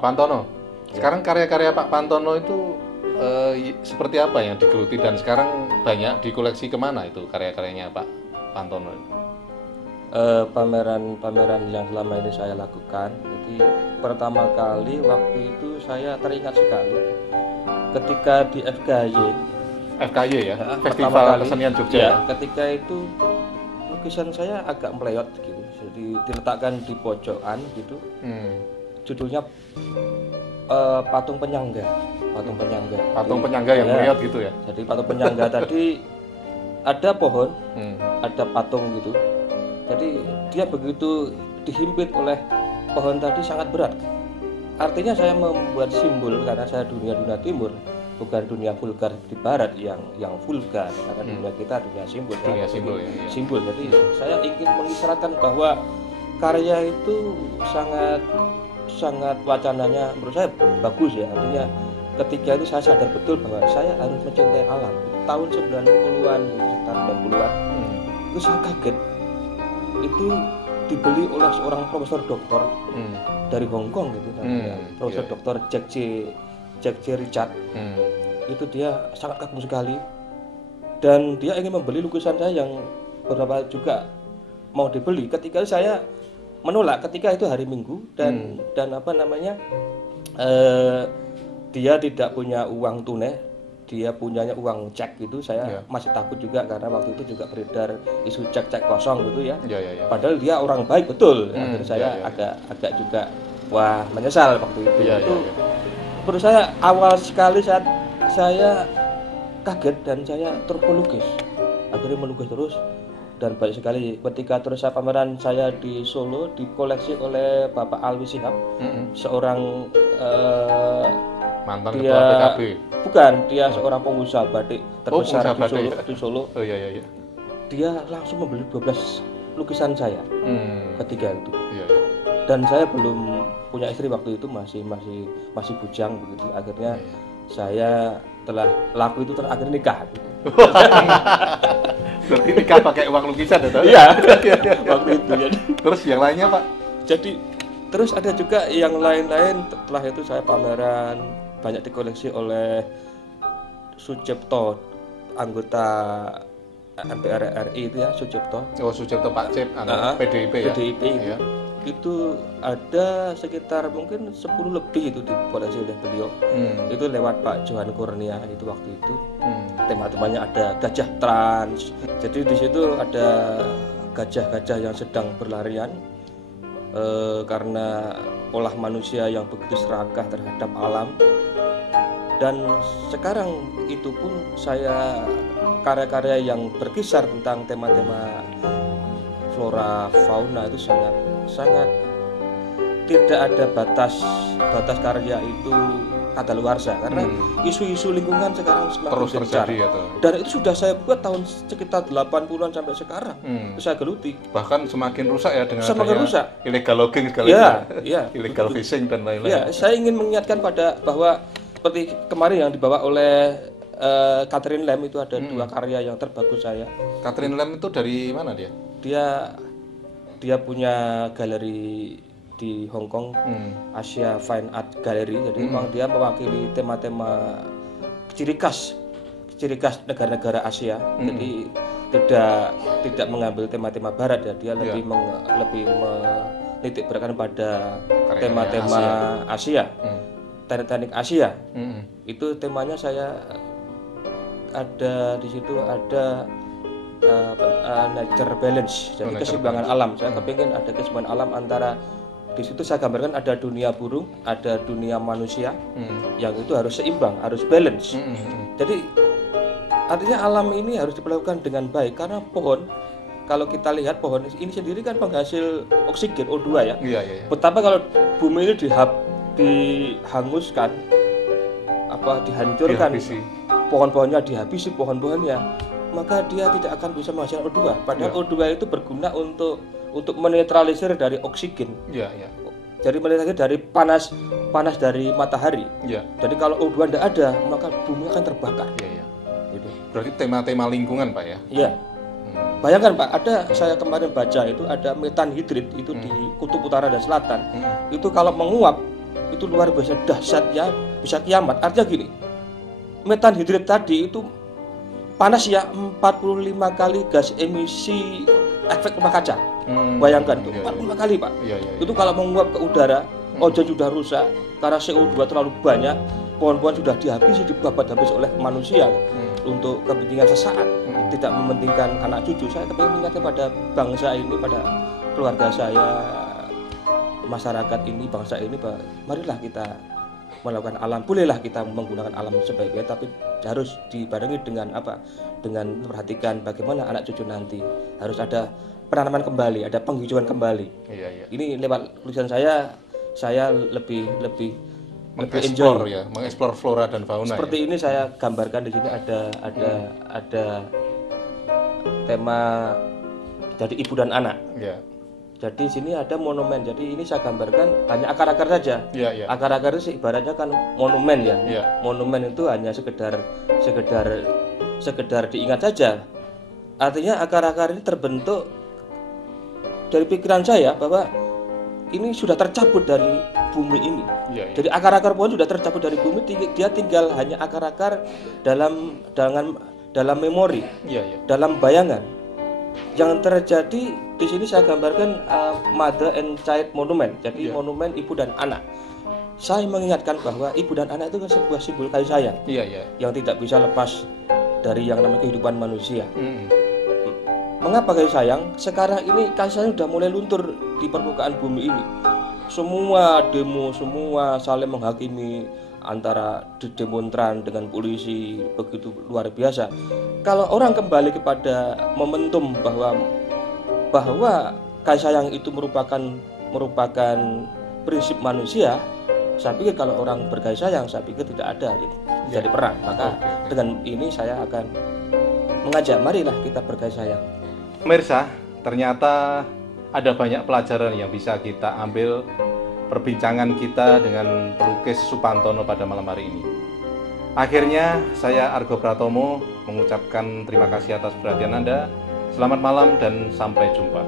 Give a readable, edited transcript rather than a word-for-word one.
Pak Pantono. Sekarang karya-karya Pak Pantono itu seperti apa yang digeluti dan sekarang banyak dikoleksi kemana itu karya-karyanya Pak Pantono? Pameran yang selama ini saya lakukan. Jadi pertama kali waktu itu saya teringat sekali ketika di FKY ya, pertama Festival kali, Kesenian Jogja. ya, ketika itu lukisan saya agak meleot gitu, jadi diletakkan di pojokan gitu. Judulnya patung penyangga. Patung penyangga yang melihat gitu ya. Jadi patung penyangga tadi ada pohon, ada patung gitu. Jadi dia begitu dihimpit oleh pohon tadi sangat berat. Artinya saya membuat simbol karena saya dunia timur, bukan dunia vulgar di barat yang vulgar. Karena dunia kita dunia simbol. Dunia simbol ya. Simbol. Jadi saya ingin mengisyaratkan bahwa karya itu sangat wacananya menurut saya bagus ya. Artinya ketika itu saya sadar betul bahwa saya harus mencintai alam. Tahun 90-an, sekitar 90-an, itu saya kaget. Itu dibeli oleh seorang profesor doktor dari Hong Kong gitu, Profesor Doktor Jack J. Richard. Itu dia sangat kagum sekali dan dia ingin membeli lukisan saya yang beberapa juga mau dibeli. Ketika saya menolak ketika itu hari Minggu dan dia tidak punya uang tunai, dia punyanya uang cek gitu. Saya masih takut juga karena waktu itu juga beredar isu cek kosong gitu ya. Padahal dia orang baik betul. Akhirnya saya agak juga menyesal waktu itu. Menurut saya awal sekali saat saya kaget dan saya terus melukis. Akhirnya melukis terus. Dan banyak sekali ketika terus pameran saya di Solo dikoleksi oleh Bapak Alwi Shihab, seorang mantan ketua PKB. Bukan, dia seorang pengusaha batik terbesar di Solo. Dia langsung membeli 12 lukisan saya ketika itu. Dan saya belum punya istri waktu itu, masih bujang begitu. Akhirnya saya telah laku itu terakhir nikah. Berarti nikah pakai uang lukisan ya? Iya, waktu itu ya. Terus yang lainnya Pak? Jadi terus ada juga yang lain-lain. Setelah itu saya pameran banyak dikoleksi oleh Sucipto, anggota MPR RI itu ya, Sucipto. Oh, Sucipto Pak Cip, PDIP ya? PDIP ya. Itu ada sekitar mungkin 10 lebih itu dikoleksi oleh beliau. Itu lewat Pak Johan Kurnia itu waktu itu. Tema-temanya ada gajah trans. Jadi di situ ada gajah-gajah yang sedang berlarian karena olah manusia yang begitu serakah terhadap alam. Dan sekarang itu pun saya karya-karya yang berkisar tentang tema-tema flora fauna itu sangat tidak ada batas karya itu kadaluarsa karena isu-isu lingkungan sekarang semakin terus terjadi ya, dan itu sudah saya buat tahun sekitar 80-an sampai sekarang. Itu saya geluti. Bahkan semakin rusak ya dengan illegal logging segala illegal fishing dan lain-lain. Ya, saya ingin mengingatkan bahwa seperti kemarin yang dibawa oleh Catherine Lam itu ada 2 karya yang terbagus saya. Catherine Lam itu dari mana dia? Dia punya galeri di Hong Kong, Asia Fine Art Gallery. Jadi memang dia mewakili tema-tema ciri khas negara-negara Asia. Jadi tidak mengambil tema-tema Barat ya. Dia lebih menitik beratkan pada tema-tema Asia. Teknik Asia. Itu temanya saya ada di situ ada nature balance, jadi keseimbangan alam. Saya kepingin ada keseimbangan alam antara di situ saya gambarkan ada dunia burung, ada dunia manusia, yang itu harus seimbang, harus balance. Jadi artinya alam ini harus diperlakukan dengan baik karena pohon, kalau kita lihat pohon ini sendiri kan penghasil oksigen O2 ya. Betapa kalau bumi ini dihanguskan, dihancurkan, pohon-pohonnya dihabisi pohon-pohonnya, maka dia tidak akan bisa menghasilkan O2. Padahal O2 itu berguna untuk menetralisir dari oksigen. Jadi menetralisir dari panas dari matahari. Jadi kalau O2 tidak ada, maka bumi akan terbakar. Gitu. Berarti tema-tema lingkungan Pak ya? Iya. Bayangkan Pak, saya kemarin baca itu ada metan hidrit itu di kutub utara dan selatan. Itu kalau menguap itu luar biasa dahsyatnya, bisa kiamat. Artinya gini, metan hidrat tadi itu panas ya 45 kali gas emisi efek rumah kaca. Bayangkan tuh, 45 kali Pak. Itu kalau menguap ke udara, ozon sudah rusak karena CO2 terlalu banyak, pohon-pohon sudah dihabisi, dibabat habis oleh manusia untuk kepentingan sesaat, tidak mementingkan anak cucu. Saya tapi mengingatkan pada bangsa ini, pada keluarga saya, masyarakat ini, bangsa ini, marilah kita melakukan alam, bolehlah kita menggunakan alam sebaiknya, tapi harus dibarengi dengan apa? Dengan memperhatikan bagaimana anak cucu nanti. Harus ada penanaman kembali, ada penghijauan kembali. Ini lewat tulisan saya lebih mengeksplor ya, mengeksplor flora dan fauna. Seperti ini saya gambarkan di sini ada tema dari ibu dan anak. Jadi sini ada monumen. Jadi ini saya gambarkan hanya akar-akar saja. Akar-akar itu ibaratnya kan monumen ya. Monumen itu hanya sekedar diingat saja. Artinya akar-akar ini terbentuk dari pikiran saya bahwa ini sudah tercabut dari bumi ini. Jadi akar-akar pohon sudah tercabut dari bumi, dia tinggal hanya akar-akar dalam memori, dalam bayangan. Yang terjadi di sini saya gambarkan mother and child monument. Jadi monumen ibu dan anak. Saya mengingatkan bahwa ibu dan anak itu kan sebuah simbol kasih sayang, yang tidak bisa lepas dari yang namanya kehidupan manusia. Mengapa kasih sayang? Sekarang ini kasih sayang sudah mulai luntur di permukaan bumi ini. Semua demo, semua saling menghakimi antara demonstran dengan polisi, begitu luar biasa. Kalau orang kembali kepada momentum bahwa kasih sayang itu merupakan prinsip manusia, saya pikir kalau orang berkasih sayang, saya pikir tidak ada jadi perang. Maka dengan ini saya akan mengajak, marilah kita berkasih sayang. Pemirsa, ternyata ada banyak pelajaran yang bisa kita ambil perbincangan kita dengan pelukis Supantono pada malam hari ini. Akhirnya, saya Argo Pratomo mengucapkan terima kasih atas perhatian Anda. Selamat malam dan sampai jumpa.